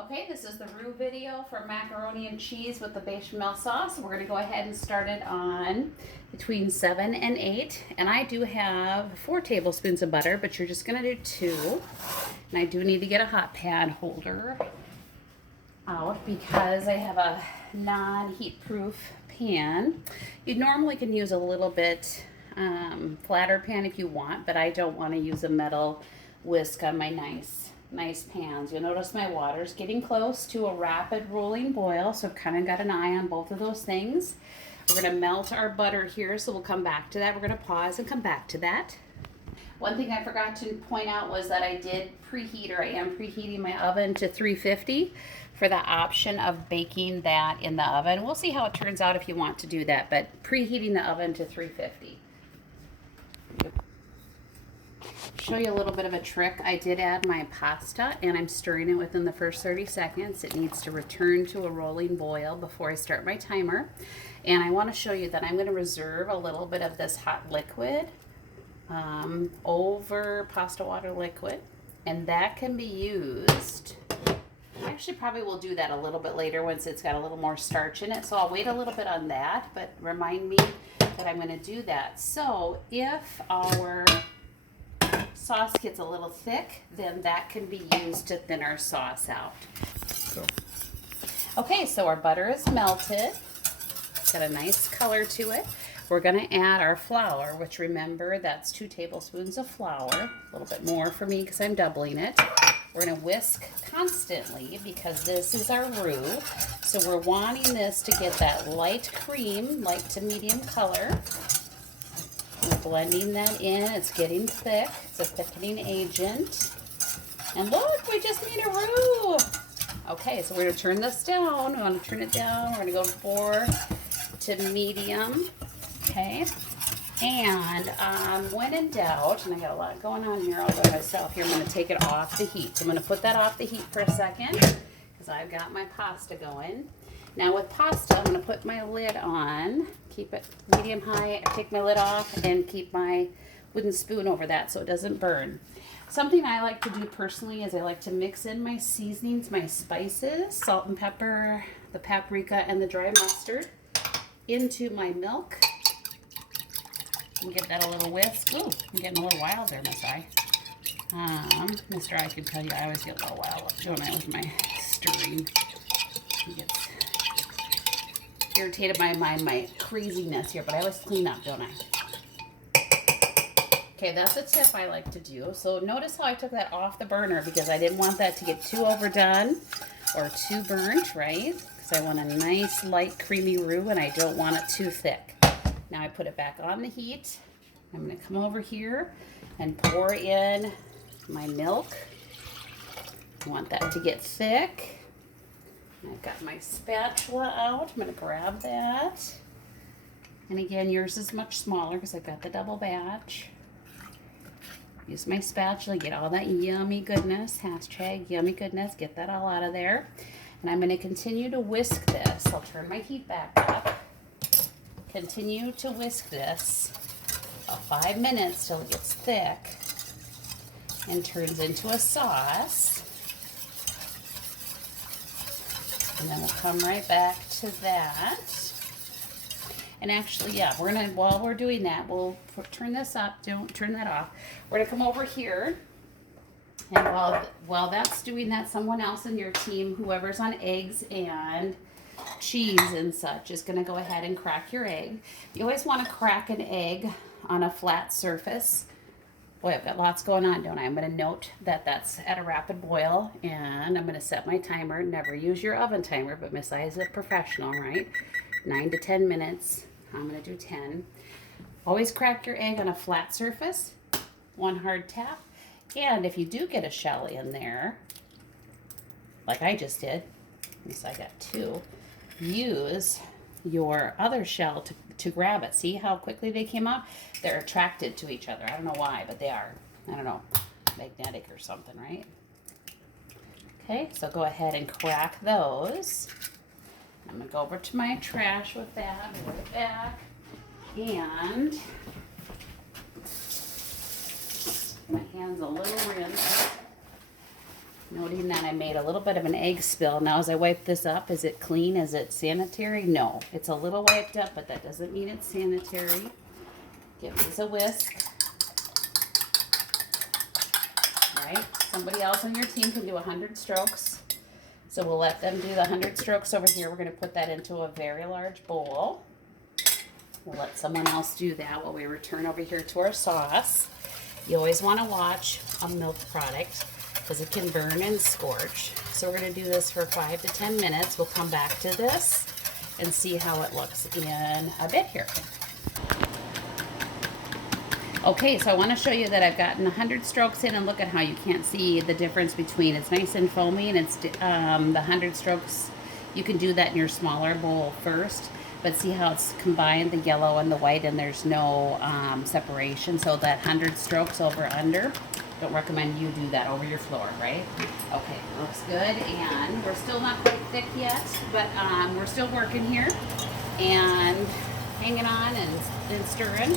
Okay, this is the Roux video for macaroni and cheese with the bechamel sauce. We're going to go ahead and start it on between 7 and 8. And I do have 4 tablespoons of butter, but you're just going to do 2. And I do need to get a hot pan holder out because I have a non-heat proof pan. You normally can use a little bit flatter pan if you want, but I don't want to use a metal whisk on my nice pans. You'll notice my water's getting close to a rapid rolling boil, so I've kind of got an eye on both of those things. We're going to melt our butter here, so we'll come back to that. We're going to pause and come back to that. One thing I forgot to point out was that I did preheat, or I am preheating my oven to 350 for the option of baking that in the oven. We'll see how it turns out if you want to do that, but preheating the oven to 350. Show you a little bit of a trick. I did add my pasta and I'm stirring it within the first 30 seconds. It needs to return to a rolling boil before I start my timer. And I want to show you that I'm going to reserve a little bit of this hot liquid over pasta water liquid, and that can be used. I actually probably will do that a little bit later once it's got a little more starch in it, so I'll wait a little bit on that, but remind me that I'm going to do that. So if our sauce gets a little thick, then that can be used to thin our sauce out. Okay, so our butter is melted. It's got a nice color to it. We're going to add our flour, which, remember, that's 2 tablespoons of flour. A little bit more for me because I'm doubling it. We're going to whisk constantly because this is our roux. So we're wanting this to get that light cream, light to medium color. We're blending that in. It's getting thick. It's a thickening agent. And look, we just made a roux. Okay, so we're going to turn this down. We want to turn it down. We're going to go 4 to medium. Okay, and when in doubt, and I got a lot going on here all by myself here, I'm going to take it off the heat. So I'm going to put that off the heat for a second because I've got my pasta going. Now with pasta, I'm going to put my lid on, keep it medium high, take my lid off, and keep my wooden spoon over that so it doesn't burn. Something I like to do personally is I like to mix in my seasonings, my spices, salt and pepper, the paprika, and the dry mustard into my milk. And get that a little whisk. Ooh, I'm getting a little wild there, Miss I. Mr. I can tell you I always get a little wild doing it with my stirring. He gets irritated by my craziness here, but I always clean up, don't I? Okay, that's a tip I like to do. So notice how I took that off the burner because I didn't want that to get too overdone or too burnt, right? Because I want a nice, light, creamy roux and I don't want it too thick. Now I put it back on the heat. I'm going to come over here and pour in my milk. I want that to get thick. I've got my spatula out. I'm going to grab that. And again, yours is much smaller because I've got the double batch. Use my spatula, get all that yummy goodness, hashtag yummy goodness, get that all out of there. And I'm going to continue to whisk this. I'll turn my heat back up. Continue to whisk this about 5 minutes till it gets thick and turns into a sauce. And then we'll come right back to that. And actually, yeah, we're gonna, while we're doing that, we'll turn this up. Don't turn that off. We're gonna come over here. And while that's doing that, someone else in your team, whoever's on eggs and cheese and such, is going to go ahead and crack your egg. You always want to crack an egg on a flat surface. Boy, I've got lots going on, don't I? I'm going to note that that's at a rapid boil, and I'm going to set my timer. Never use your oven timer, but Miss I is a professional, right? 9 to 10 minutes. I'm going to do 10. Always crack your egg on a flat surface. 1 hard tap. And if you do get a shell in there, like I just did, at least I got 2, use your other shell to grab it. See how quickly they came up? They're attracted to each other. I don't know why, but they are. I don't know, magnetic or something, right? Okay, so go ahead and crack those. I'm going to go over to my trash with that, put it back, and my hand's a little rinsed. Noting that I made a little bit of an egg spill. Now as I wipe this up, is it clean? Is it sanitary? No. It's a little wiped up, but that doesn't mean it's sanitary. Give this a whisk. Right? Somebody else on your team can do 100 strokes. So we'll let them do the 100 strokes over here. We're going to put that into a very large bowl. We'll let someone else do that while we return over here to our sauce. You always want to watch a milk product because it can burn and scorch. So we're going to do this for 5 to 10 minutes. We'll come back to this and see how it looks in a bit here. Okay, so I want to show you that I've gotten 100 strokes in, and look at how you can't see the difference between it's nice and foamy and it's the 100 strokes. You can do that in your smaller bowl first, but see how it's combined, the yellow and the white, and there's no separation. So that 100 strokes over under, don't recommend you do that over your floor, right? Okay, looks good, and we're still not quite thick yet, but we're still working here and hanging on and stirring.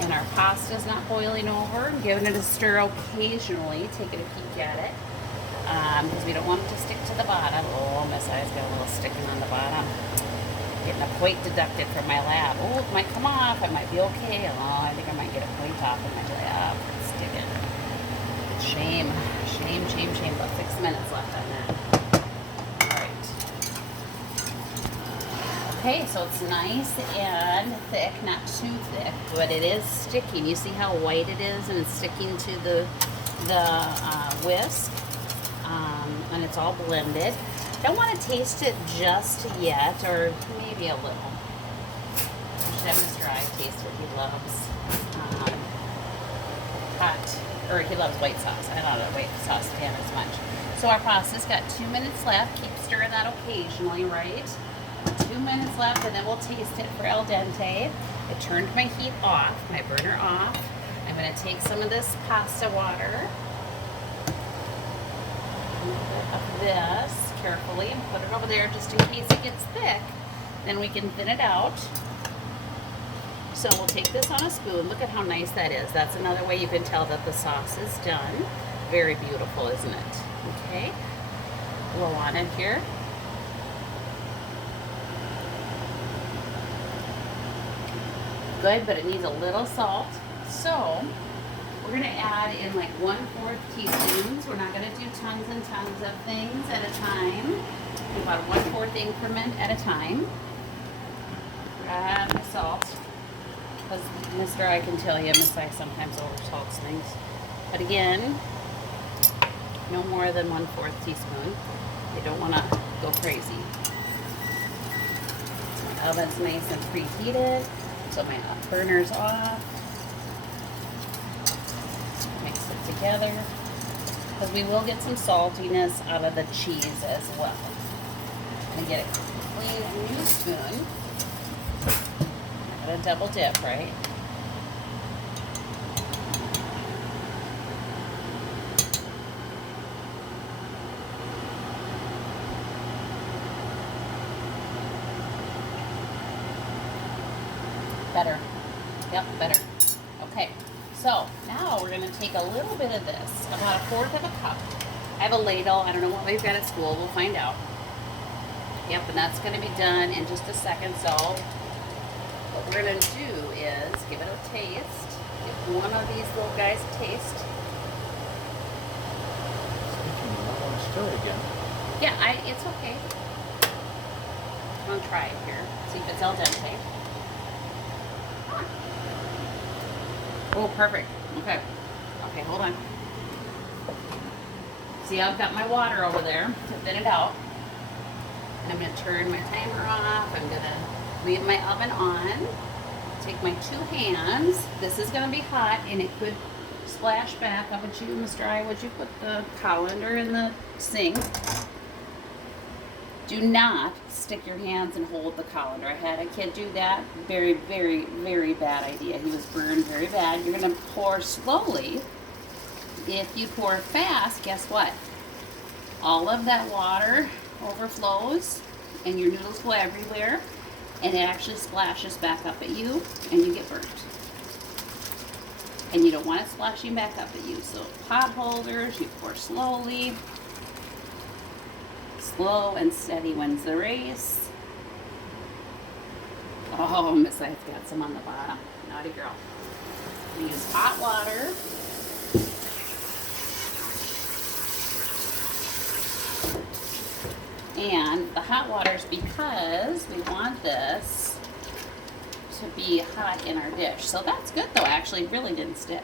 And our pasta's not boiling over. Giving it a stir occasionally, taking a peek at it, because we don't want it to stick to the bottom. Oh, Miss I's got a little sticking on the bottom. Getting a point deducted from my lab. Oh, it might come off. It might be okay. Oh, I think I might get a point off in my lab. It's sticking. Shame. Shame, shame, shame. About 6 minutes left on that. Okay, so it's nice and thick, not too thick, but it is sticking. You see how white it is, and it's sticking to the whisk, and it's all blended. Don't want to taste it just yet, or maybe a little. I should have Mr. I taste it. He loves he loves white sauce. I'm not a white sauce fan as much. So our pasta's got 2 minutes left. Keep stirring that occasionally, right? 2 minutes left, and then we'll taste it for al dente. I turned my heat off, my burner off. I'm going to take some of this pasta water, a little bit of this carefully, and put it over there just in case it gets thick. Then we can thin it out. So we'll take this on a spoon. Look at how nice that is. That's another way you can tell that the sauce is done. Very beautiful, isn't it? Okay. Blow on it here. Good, but it needs a little salt. So we're going to add in like 1/4 teaspoons. We're not going to do tons and tons of things at a time. Do about a 1/4 increment at a time. Add my salt, because Mr. I can tell you, Miss I sometimes oversalts things. But again, no more than 1/4 teaspoon. You don't want to go crazy. So my oven's nice and preheated. So my burner's off. Mix it together, because we will get some saltiness out of the cheese as well. I'm going to get a clean new spoon. I'm going to double dip, right? Better. Yep, better. Okay, so now we're going to take a little bit of this, about 1/4 of a cup. I have a ladle. I don't know what we've got at school. We'll find out. Yep, and that's going to be done in just a second. So what we're going to do is give it a taste. Give one of these little guys a taste. You might want to stir it again. Yeah, it's okay. I'm going to try it here. See if it's al dente. Oh, perfect. Okay. Okay, hold on. See, I've got my water over there to thin it out. And I'm going to turn my timer off. I'm going to leave my oven on. Take my 2 hands. This is going to be hot, and it could splash back. How about you, Mr. I? Would you put the colander in the sink? Do not stick your hands and hold the colander. I had a kid do that. Very, very, very bad idea. He was burned very bad. You're going to pour slowly. If you pour fast, guess what? All of that water overflows, and your noodles go everywhere, and it actually splashes back up at you, and you get burnt. And you don't want it splashing back up at you. So pot holders, you pour slowly. Slow and steady wins the race. Oh, Miss I've got some on the bottom. Naughty girl. We use hot water. And the hot water is because we want this to be hot in our dish. So that's good though, actually, it really didn't stick.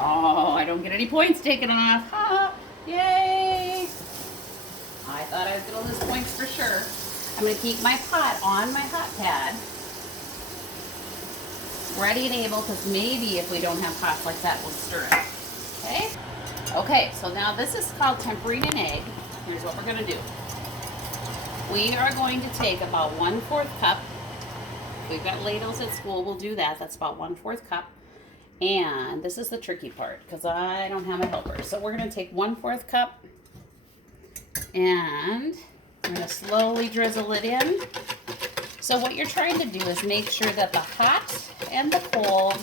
Oh, I don't get any points taken off. Ha! Yay! I thought I was gonna lose points for sure. I'm gonna keep my pot on my hot pad. Ready and able, because maybe if we don't have pots like that, we'll stir it. Okay? Okay, so now this is called tempering an egg. Here's what we're gonna do. We are going to take about 1/4 cup. If we've got ladles at school, we'll do that. That's about 1/4 cup. And this is the tricky part, because I don't have a helper. So we're gonna take 1/4 cup, and we're gonna slowly drizzle it in. So what you're trying to do is make sure that the hot and the cold,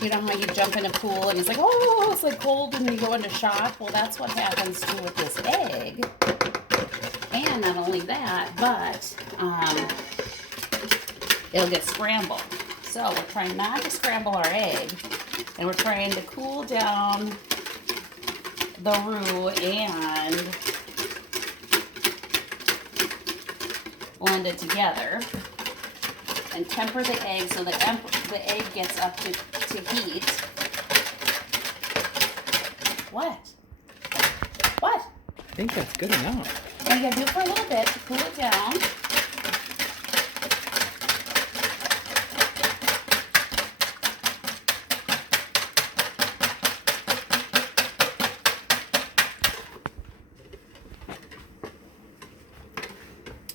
you know how you jump in a pool and it's like, oh, it's like cold and you go into shock? Well, that's what happens too with this egg. And not only that, but it'll get scrambled. So we're trying not to scramble our egg, and we're trying to cool down the roux and blend it together and temper the egg so that the egg gets up to heat. What? What? I think that's good enough. And you gotta do it for a little bit to cool it down.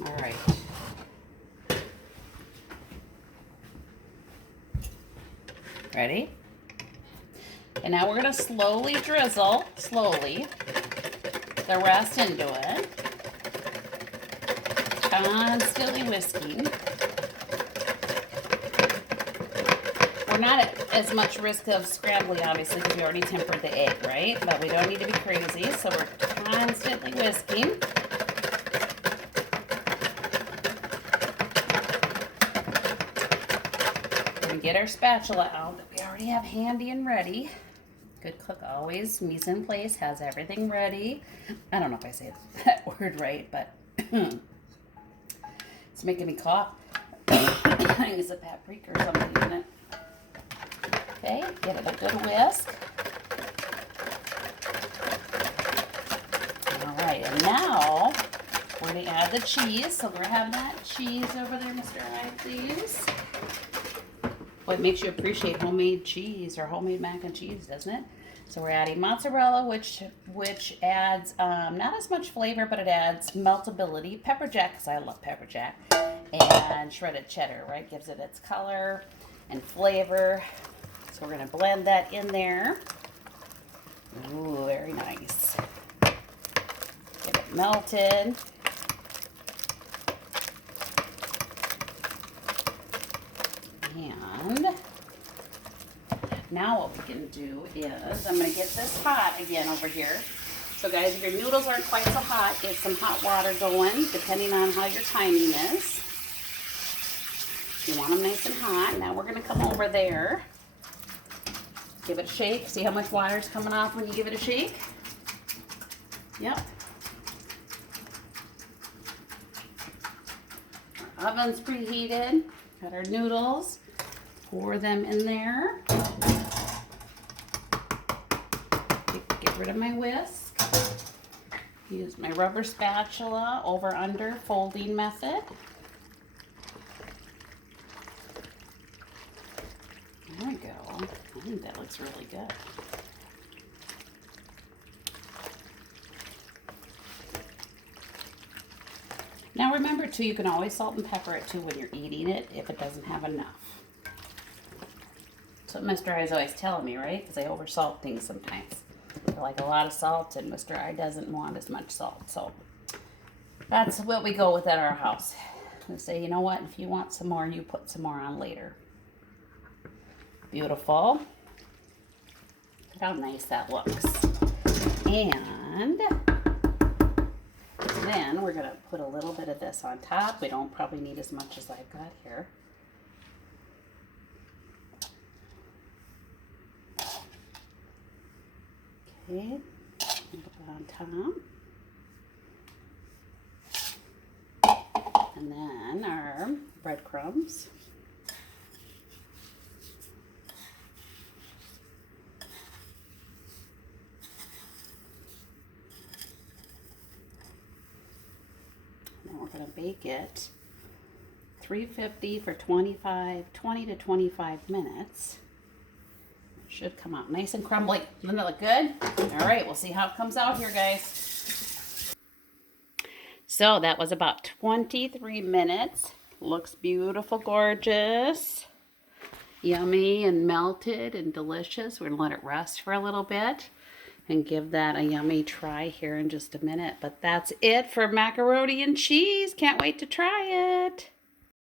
All right. Ready? And now we're going to slowly drizzle, the rest into it. Constantly whisking. We're not at as much risk of scrambling, obviously, because we already tempered the egg, right? But we don't need to be crazy, so we're constantly whisking. Get our spatula out that we already have handy and ready. Good cook always, mise en place, has everything ready. I don't know if I say that word right, but it's making me cough. I think it's a paprika or something in it. Okay, give it a good whisk. All right, and now we're going to add the cheese. So grab that cheese over there, Mr. I, please. Well, it makes you appreciate homemade cheese or homemade mac and cheese, doesn't it? So we're adding mozzarella, which adds not as much flavor, but it adds meltability. Pepper jack, because I love pepper jack, and shredded cheddar, right? Gives it its color and flavor. So we're going to blend that in there. Ooh, very nice. Get it melted. And now what we can do is, I'm going to get this hot again over here. So guys, if your noodles aren't quite so hot, get some hot water going, depending on how your timing is. You want them nice and hot. Now we're going to come over there. Give it a shake. See how much water is coming off when you give it a shake? Yep. Our oven's preheated. Got our noodles. Pour them in there. Get rid of my whisk. Use my rubber spatula over under folding method. There we go. I think that looks really good. Now remember too, you can always salt and pepper it too when you're eating it if it doesn't have enough. That's what Mr. I is always telling me, right? Because I oversalt things sometimes. I like a lot of salt, and Mr. I doesn't want as much salt. So that's what we go with at our house. We say, you know what, if you want some more, you put some more on later. Beautiful. Look how nice that looks. And And then we're going to put a little bit of this on top. We don't probably need as much as I've got here. Okay, put it on top. And then our breadcrumbs. And we're going to bake it 350 for 20 to 25 minutes. It should come out nice and crumbly. Doesn't it look good? All right, we'll see how it comes out here, guys. So that was about 23 minutes. Looks beautiful, gorgeous, yummy and melted and delicious. We're gonna let it rest for a little bit and give that a yummy try here in just a minute. But that's it for macaroni and cheese. Can't wait to try it.